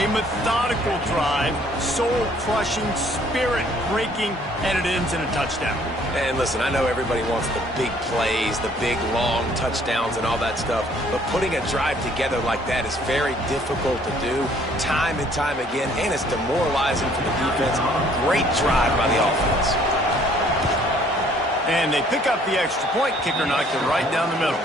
A methodical drive, soul-crushing, spirit-breaking, and it ends in a touchdown. And listen, I know everybody wants the big plays, the big, long touchdowns and all that stuff, but putting a drive together like that is very difficult to do time and time again, and it's demoralizing for the defense. Great drive by the offense. And they pick up the extra point. Kicker knocked it right down the middle.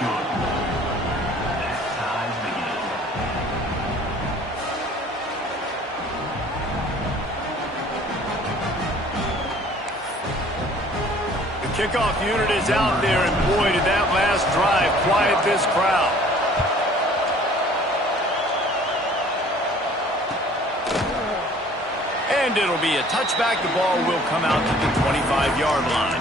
The kickoff unit is out there, and boy, did that last drive quiet this crowd. And it'll be a touchback. The ball will come out to the 25-yard line.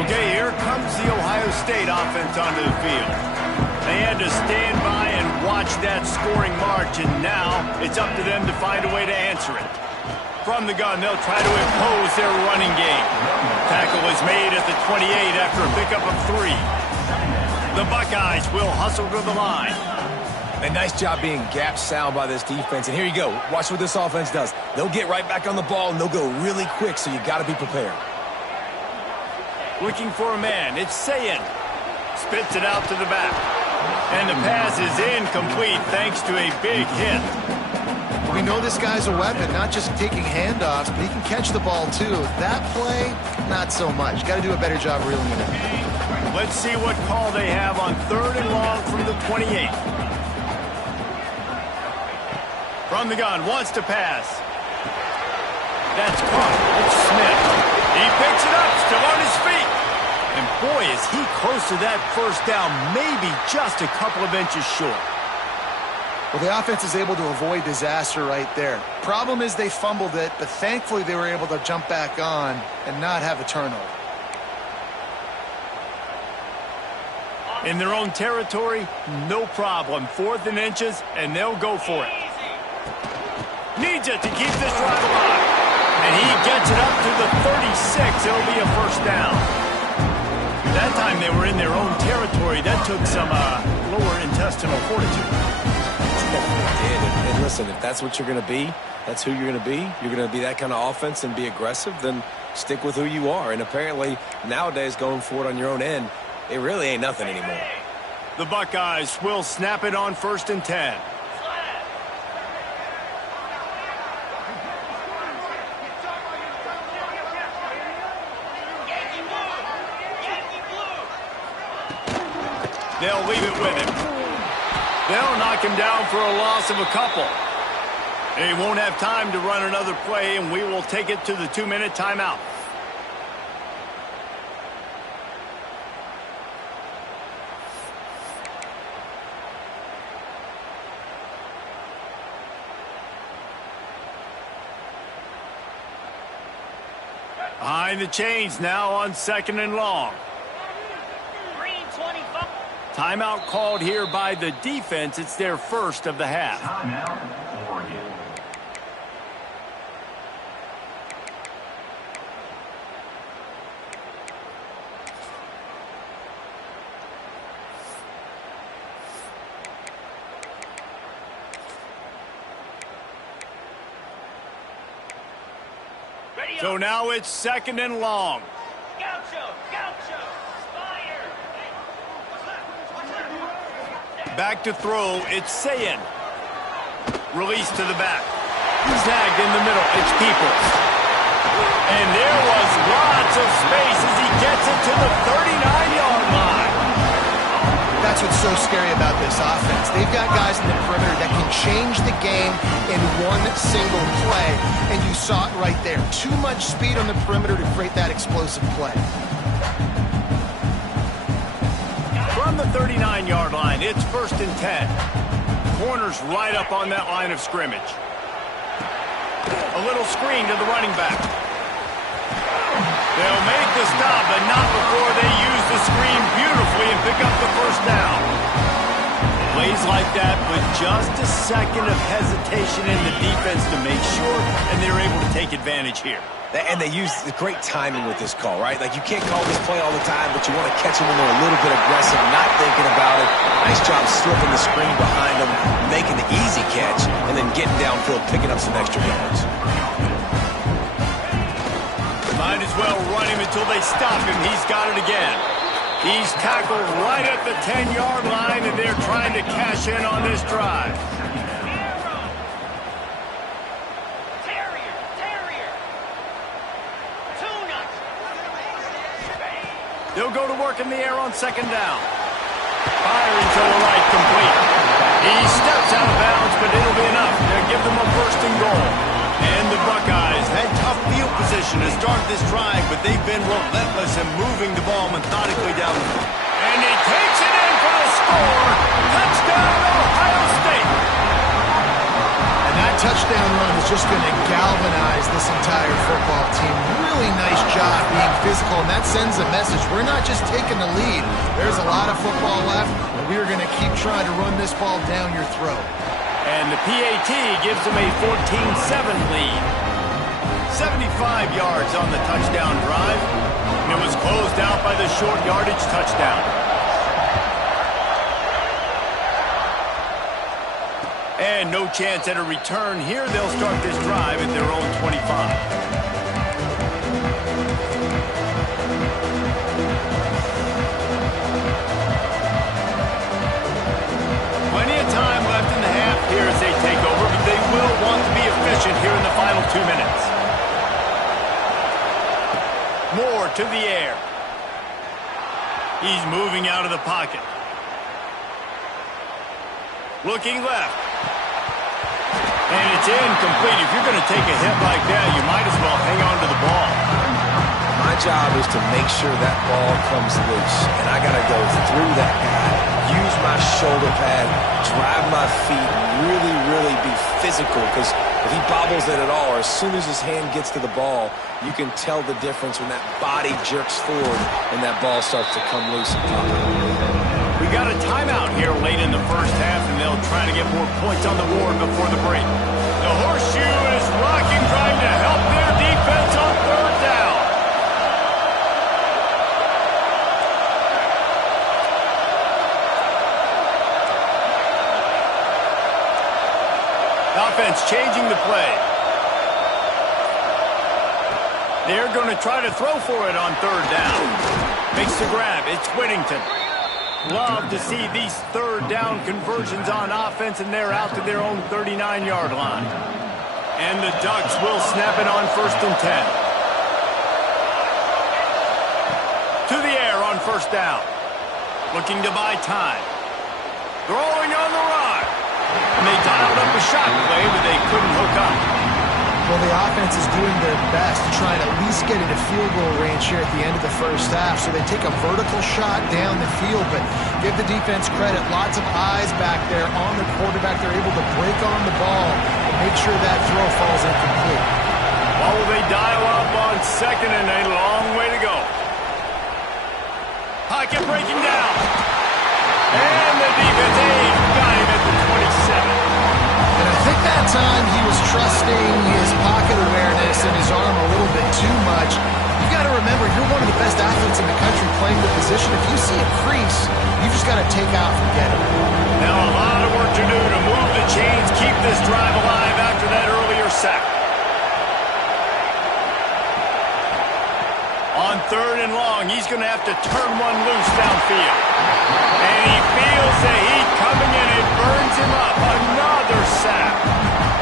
Okay, here comes the Ohio State offense onto the field. They had to stand by and watch that scoring march, and now it's up to them to find a way to answer it. From the gun, they'll try to impose their running game. Tackle is made at the 28 after a pickup of 3. The Buckeyes will hustle to the line. A nice job being gap sound by this defense, and here you go. Watch what this offense does. They'll get right back on the ball, and they'll go really quick, so you got to be prepared. Looking for a man. It's Sayin. Spits it out to the back. And the pass is incomplete thanks to a big hit. We know this guy's a weapon, not just taking handoffs, but he can catch the ball too. That play, not so much. Got to do a better job reeling it in. Let's see what call they have on 3rd and long from the 28. From the gun, wants to pass. That's caught. It's Smith. He picks it up, still on his feet. And boy, is he close to that first down, maybe just a couple of inches short. Well, the offense is able to avoid disaster right there. Problem is they fumbled it, but thankfully they were able to jump back on and not have a turnover. In their own territory, no problem. 4th and inches, and they'll go for it. Needs it to keep this drive alive. And he gets it up to the 36. It'll be a first down. That time they were in their own territory. That took some lower intestinal fortitude. And listen, if that's what you're going to be, that's who you're going to be. You're going to be that kind of offense and be aggressive, then stick with who you are. And apparently, nowadays, going for it on your own end, it really ain't nothing anymore. The Buckeyes will snap it on 1st and 10. They'll leave it with him. They'll knock him down for a loss of a couple. They won't have time to run another play, and we will take it to the 2-minute timeout. Behind the chains now on 2nd and long. Timeout called here by the defense. It's their first of the half. Timeout, Oregon. So now it's 2nd and long. Back to throw, it's Sayin. Release to the back. He's tagged in the middle, it's Peoples. And there was lots of space as he gets it to the 39-yard line. That's what's so scary about this offense. They've got guys in the perimeter that can change the game in one single play, and you saw it right there. Too much speed on the perimeter to create that explosive play. From the 39-yard line, it's 1st and 10. Corners right up on that line of scrimmage. A little screen to the running back. They'll make the stop, but not before they use the screen beautifully and pick up the first down. Plays like that with just a second of hesitation in the defense to make sure, and they're able to take advantage here. And they use the great timing with this call, right? Like, you can't call this play all the time, but you want to catch them when they're a little bit aggressive, not thinking about it. Nice job slipping the screen behind them, making the easy catch, and then getting downfield, picking up some extra yards. Might as well run him until they stop him. He's got it again. He's tackled right at the 10-yard line, and they're trying to cash in on this drive. They'll go to work in the air on second down. Firing to the right, complete. He steps out of bounds, but it'll be enough. They'll give them a first and goal. And the Buckeyes had tough field position to start this drive, but they've been relentless in moving the ball methodically down the field. And he takes it in for the score. Touchdown, Ohio State. And that touchdown run is just going to galvanize this entire football team. Really nice job being physical, and that sends a message. We're not just taking the lead. There's a lot of football left, and we're going to keep trying to run this ball down your throat. And the PAT gives them a 14-7 lead. 75 yards on the touchdown drive. And it was closed out by the short yardage touchdown. And no chance at a return here. They'll start this drive at their own 25. Time left in the half here as they take over, but they will want to be efficient here in the final 2 minutes. Moore to the air. He's moving out of the pocket. Looking left. And it's incomplete. If you're going to take a hit like that, you might as well hang on to the ball. My job is to make sure that ball comes loose, and I got to go through that guy, use my shoulder pad, drive my feet, really, really be physical, because if he bobbles it at all, or as soon as his hand gets to the ball, you can tell the difference when that body jerks forward and that ball starts to come loose and pop out. We got a timeout here late in the first half, and they'll try to get more points on the board before the break. The horseshoe is rocking, trying to help their defense on third down. Offense changing the play. They're going to try to throw for it on third down. Makes the grab. It's Whittington. Love to see these third down conversions on offense, and they're out to their own 39-yard line. And the Ducks will snap it on first and 10. To the air on first down. Looking to buy time. Throwing on the run. And they dialed up a shot play, but they couldn't hook up. Well, the offense is doing their best to try and at least get into field goal range here at the end of the first half. So they take a vertical shot down the field, but give the defense credit. Lots of eyes back there on the quarterback. They're able to break on the ball and make sure that throw falls incomplete. Well, they dial up on second and a long way to go. Pocket breaking down. And the defense got him at the 27. And I think that time he was trusting his pocket awareness and his arm a little bit too much. You got to remember, you're one of the best athletes in the country playing the position. If you see a crease, you just got to take off and get it. Now a lot of work to do to move the chains, keep this drive alive after that earlier sack. On third and long, he's going to have to turn one loose downfield. And he feels the heat coming in. It burns him up. Another sack.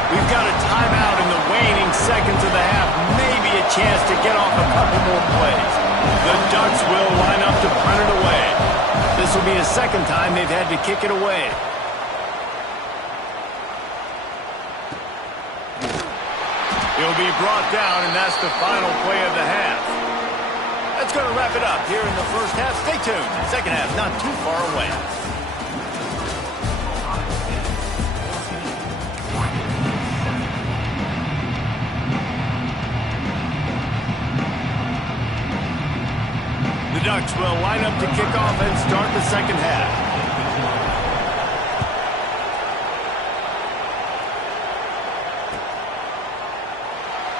We've got a timeout in the waning seconds of the half. Maybe a chance to get off a couple more plays. The Ducks will line up to punt it away. This will be the second time they've had to kick it away. He'll be brought down, and that's the final play of the half. That's going to wrap it up here in the first half. Stay tuned. Second half not too far away. The Ducks will line up to kick off and start the second half.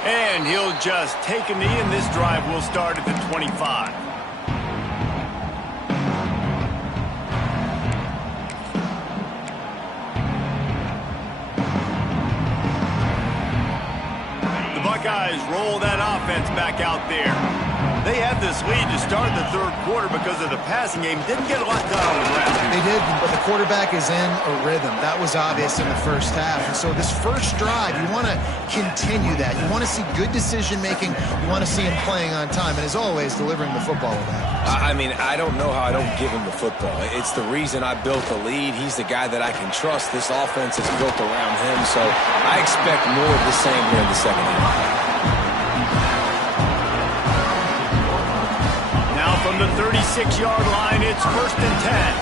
And he'll just take a knee, and this drive will start at the 25. The Buckeyes roll that offense back out there. They had this lead to start the third quarter because of the passing game. Didn't get a lot done on the ground. They did, but the quarterback is in a rhythm. That was obvious in the first half. And so this first drive, you want to continue that. You want to see good decision-making. You want to see him playing on time. And as always, delivering the football with that. I mean, I don't know how I don't give him the football. It's the reason I built the lead. He's the guy that I can trust. This offense is built around him. So I expect more of the same here in the second half. From the 36-yard line, it's 1st and 10.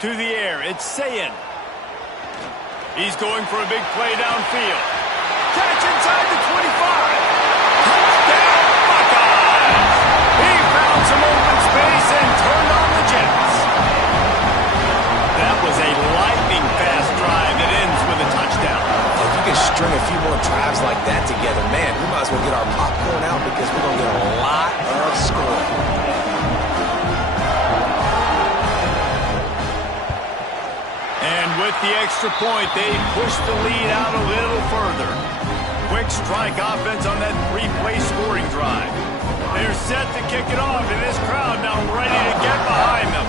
To the air, it's Sayin. He's going for a big play downfield. Catch inside the 25. Some open space and turned on the Jets. That was a lightning-fast drive that ends with a touchdown. If you can string a few more drives like that together, man, we might as well get our popcorn out because we're going to get a lot of scoring. And with the extra point, they push the lead out a little further. Quick strike offense on that three-play scoring drive. They're set to kick it off, and this crowd now ready to get behind them.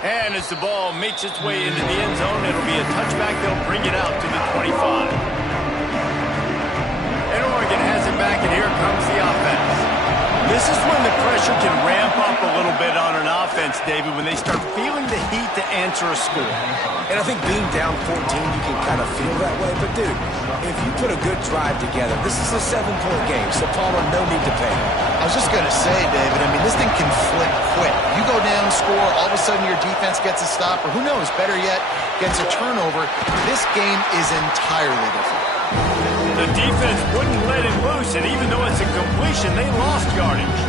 And as the ball makes its way into the end zone, it'll be a touchback. They'll bring it out to the 25. And Oregon has it back, and here comes the offense. This is when the pressure can ramp up a little bit on an offense, David, when they start feeling the heat to answer a score. And I think being down 14, you can kind of feel that way. But, dude, if you put a good drive together, this is a 7-point game, so Palmer, no need to pay. I was just going to say, David, I mean, this thing can flip quick. You go down, score, all of a sudden your defense gets a stop, or who knows, better yet, gets a turnover. This game is entirely different. The defense wouldn't let it loose, and even though it's a completion, they lost yardage.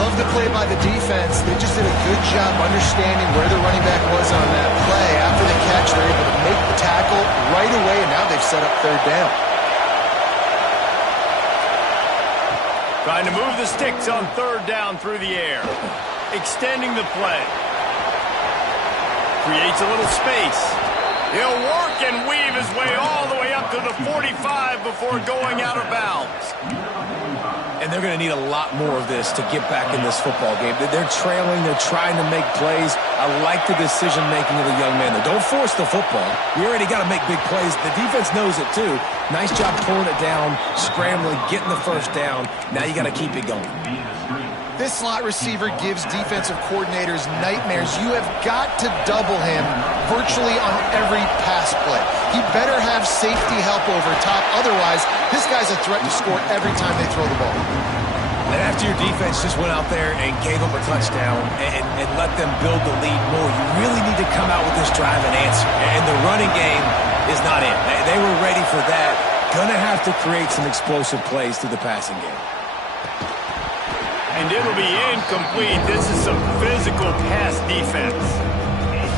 Love the play by the defense. They just did a good job understanding where the running back was on that play. After the catch, they're able to make the tackle right away, and now they've set up third down. Trying to move the sticks on third down through the air. Extending the play. Creates a little space. He'll work and weave his way all the way up to the 45 before going out of bounds. And they're going to need a lot more of this to get back in this football game. They're trailing. They're trying to make plays. I like the decision-making of the young man. Don't force the football. You already got to make big plays. The defense knows it, too. Nice job pulling it down, scrambling, getting the first down. Now you got to keep it going. This slot receiver gives defensive coordinators nightmares. You have got to double him virtually on every pass play. He better have safety help over top. Otherwise, this guy's a threat to score every time they throw the ball. And after your defense just went out there and gave them a touchdown and let them build the lead more, you really need to come out with this drive and answer. And the running game is not in. They were ready for that. Gonna have to create some explosive plays through the passing game. And it'll be incomplete. This is some physical pass defense.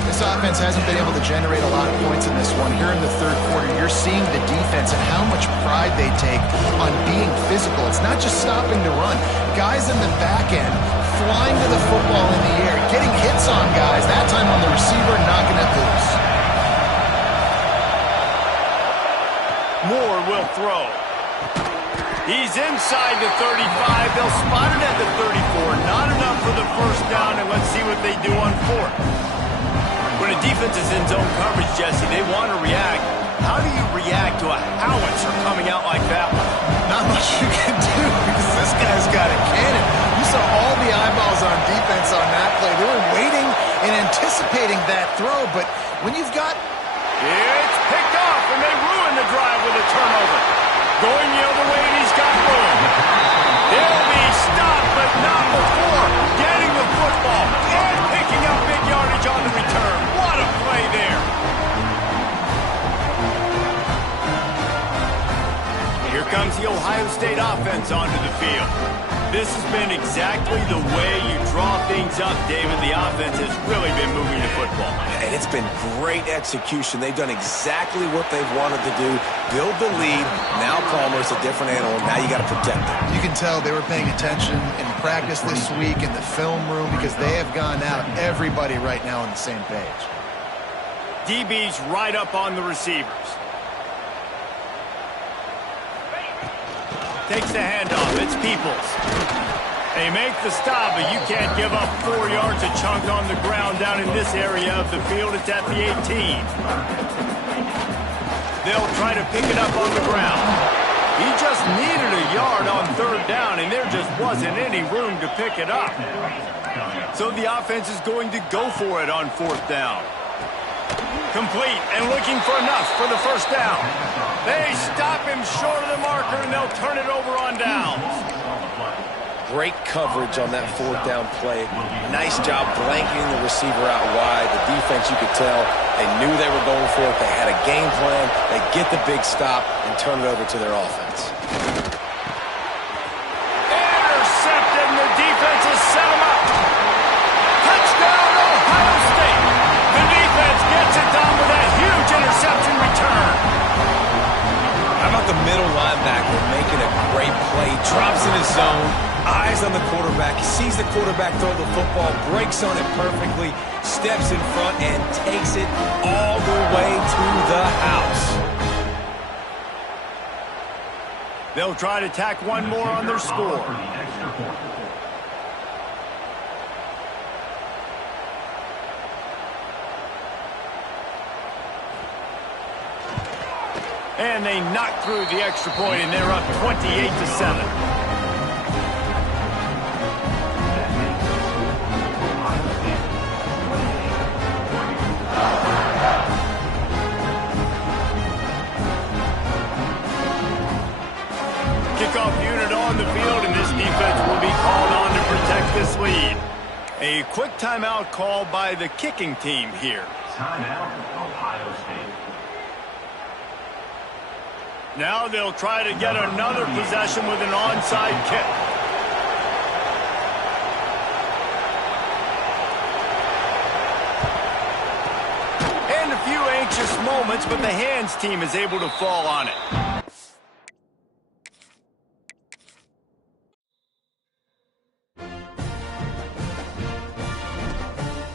This offense hasn't been able to generate a lot of points in this one. Here in the third quarter, you're seeing the defense and how much pride they take on being physical. It's not just stopping to run. Guys in the back end flying to the football in the air, getting hits on guys, that time on the receiver, knocking it loose. Moore will throw. He's inside the 35. They'll spot it at the 34. Not enough for the first down, and let's see what they do on fourth. When a defense is in zone coverage, Jesse, they want to react. How do you react to a howitzer coming out like that one? Not much you can do because this guy's got a cannon. You saw all the eyeballs on defense on that play. They were waiting and anticipating that throw, but when you've got... It's picked off, and they ruin the drive with a turnover. Going the other way, Ohio State offense onto the field. This has been exactly the way you draw things up, David. The offense has really been moving the football. And it's been great execution. They've done exactly what they've wanted to do. Build the lead. Now Palmer's a different animal. Now you got to protect it. You can tell they were paying attention in practice this week in the film room because they have gone out, everybody right now on the same page. DB's right up on the receivers. Takes the handoff. It's Peoples. They make the stop, but you can't give up 4 yards a chunk on the ground down in this area of the field. It's at the 18. They'll try to pick it up on the ground. He just needed a yard on 3rd down, and there just wasn't any room to pick it up. So the offense is going to go for it on 4th down. Complete and looking for enough for the 1st down. They stop him short of the marker, and they'll turn it over on downs. Great coverage on that 4th down play. Nice job blanketing the receiver out wide. The defense, you could tell, they knew they were going for it. They had a game plan. They get the big stop and turn it over to their offense. Intercepted, and the defense has set him up. Touchdown, Ohio State. The defense gets it done with that huge interception return. How about the middle linebacker making a great play? Drops in his zone, eyes on the quarterback. He sees the quarterback throw the football, breaks on it perfectly, steps in front, and takes it all the way to the house. They'll try to tack one more on their score. And they knock through the extra point, and they're up 28-7. Kickoff unit on the field, and this defense will be called on to protect this lead. A quick timeout called by the kicking team here. Timeout, Ohio State. Now they'll try to get another possession with an onside kick. And a few anxious moments, but the hands team is able to fall on it.